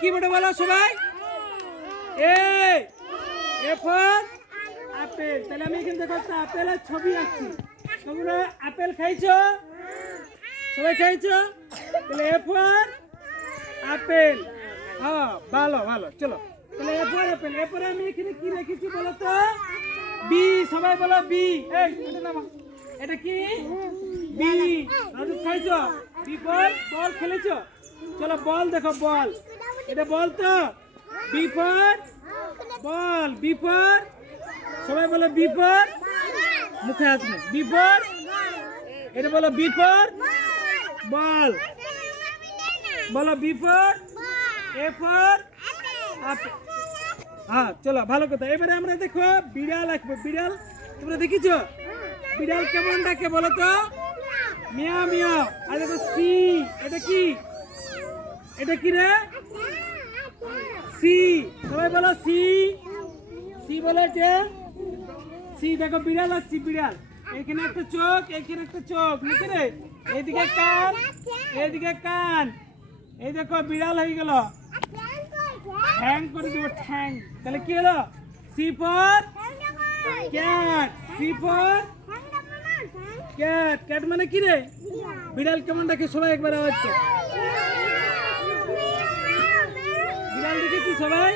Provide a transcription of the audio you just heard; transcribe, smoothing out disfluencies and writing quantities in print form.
কি বলে বলো সবাই? এ ফর আপেল। তাহলে আমি এখানে দেখো একটা আপেলের ছবি আঁকছি। তোমরা আপেল খাইছো? সবাই খাইছো? তাহলে এ ফর আপেল। হ্যাঁ, ভালো ভালো, চলো। তাহলে এ ফর আপেল। এরপরে আমি এখানে কি লিখেছি বলো তো? বি। সবাই বলো বি। এই এটা নামা। এটা কি? বি। রাজু খাইছো? বি ফর বল খেলেছো? চলো বল দেখো, বল। এটা বল তো? B for ball. B for সবাই বলো বি ফর, মুখে আসবে বি ফর। এটা বলো বি ফর বল। বলো B for A for apple. হ্যাঁ চলো, ভালো কথা। এবারে আমরা দেখো বিড়াল আঁকবো। বিড়াল তোমরা দেখেছো? বিড়াল কেমন ডাকে বলো তো? মিয়া মিয়া। আর দেখো সি। এটা কি? এটা কি রে? সি। সবাই বলো সি। সি বলে যে সি। দেখো বিড়াল আসছি, বিড়াল। এখানে একটা চোখ, এখানে একটা চোখ, লিখে রে। এইদিকে কান, এইদিকে কান। এই দেখো বিড়াল হয়ে গেল। ঠ্যাং করে দিব, ঠ্যাং। তাহলে কি হলো? C for cat. C for cat. Cat মানে কি রে? বিড়াল কেমন ডাকে সবাই একবার আওয়াজ করে। বিড়াল দেখেছি সবাই?